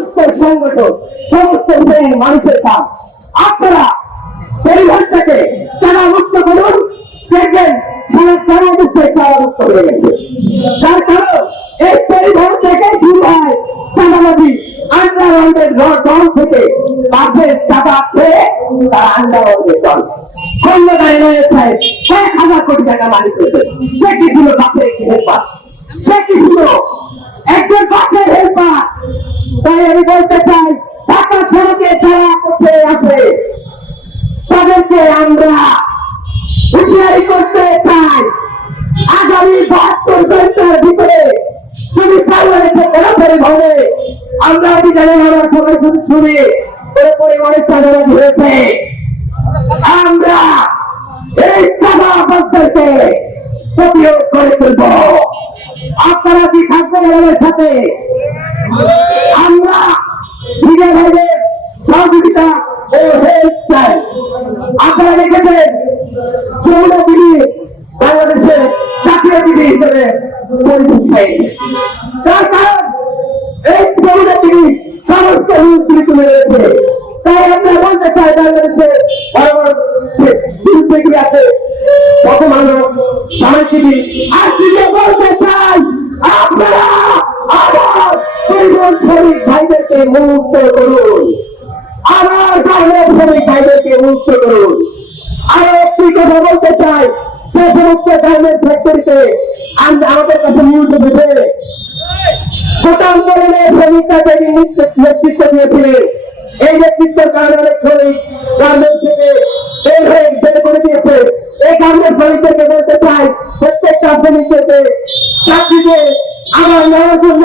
সমস্ত সংগঠন, সমস্ত শ্রেণির মানুষের কাজ। আপনারা পরিবারটাকে চারা মুক্ত করুন, দেখবেন সারা মুক্ত চারা মুক্ত হয়ে গেছে। যার কারণ, এই পরিবার থেকে শুরু হয় চাঁদাবাজি। আন্ডারওয়ার্ল্ডের দল থেকে বাসের চাঁদা খেয়ে তারা আন্ডারওয়ার্ল্ডের দল। কল্যাণায় রয়েছে কয়েক হাজার কোটি টাকা মালিক হয়েছে। সে কি ছিল বাপের কি সে কি ছিল একজন বাপের হেল্পার তাই আমি বলতে চাই, ঢাকা সড়কে যারা বসে আছে? তাদেরকে আমরা হুঁশিয়ারি করতে চাই। আগামী বাহাত্তর ঘণ্টার ভিতরে যদি বাংলাদেশে কোনো পরিবহনে আমরা অভিযানে আমরা সবাই শুনি পরিমাণে চাঁদাবাজি হয়েছে। আমরা এই চাঁদাবাজদেরকে প্রতিরোধ করে তুলব। আপনারা কি থাকবেন আমাদের সাথে? আমরা ভিড়ে ভাইদের সহযোগিতা ও হেল্প চাই। আপনারা দেখেছেন যমুনা দিদি বাংলাদেশের জাতীয় দিদি হিসেবে পরিচিত পেয়েছে তার কারণ এই যমুনা দিদি সমস্ত রূপগুলি তুলে রয়েছে তাই আমরা বলতে চাই বাংলাদেশে বড় বড় আছে বর্তমান সাংস্কৃতিক আর দিকে বলতে মুক্ত করুন। আমার গ্রামের শ্রমিক ভাইদেরকে মুক্ত করুন। আরও একটি কথা বলতে চাই, যে সমস্ত গ্রামের ফ্যাক্টরিতে আমাদের কাছে নিউজ এসেছে। গোটা আন্দোলনের আমার নেওয়ার জন্য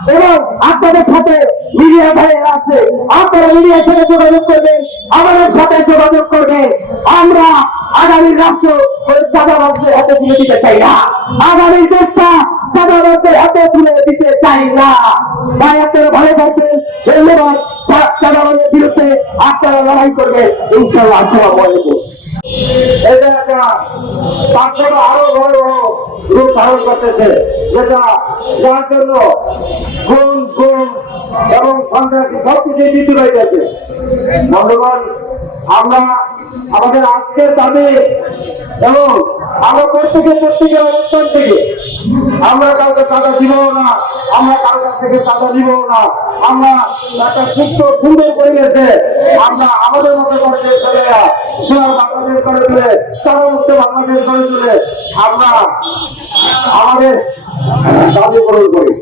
আমরা আপনাদের সাথে মিডিয়া ভাইয়েরা আছে। আপনারা মিডিয়ার সাথে যোগাযোগ করবেন, আমাদের সাথে যোগাযোগ করবেন। আমরা আগামী রাষ্ট্র ওই চাঁদাবাজদের হাতে তুলে দিতে চাই না। আগামী দেশটা চাঁদাবাজদের হাতে তুলে দিতে চাই আপনারা বিরুদ্ধে আপনারা লড়াই করবেন। ইনশাল্লাহ আসসালামু আলাইকুম এবং আমরা প্রত্যেকে প্রত্যেকের থেকে আমরা কাউকে টাকা দিব না, আমরা কারও কাছ থেকে টাকা দিব না। আমরা একটা সুস্থ, সুন্দর পরিবেশে আমরা আমাদের মতো করে চলে বাংলাদেশ করে তুলে চরমুক্ত বাংলাদেশ করে তুলে আমরা আমাদের দাবি পূরণ করি।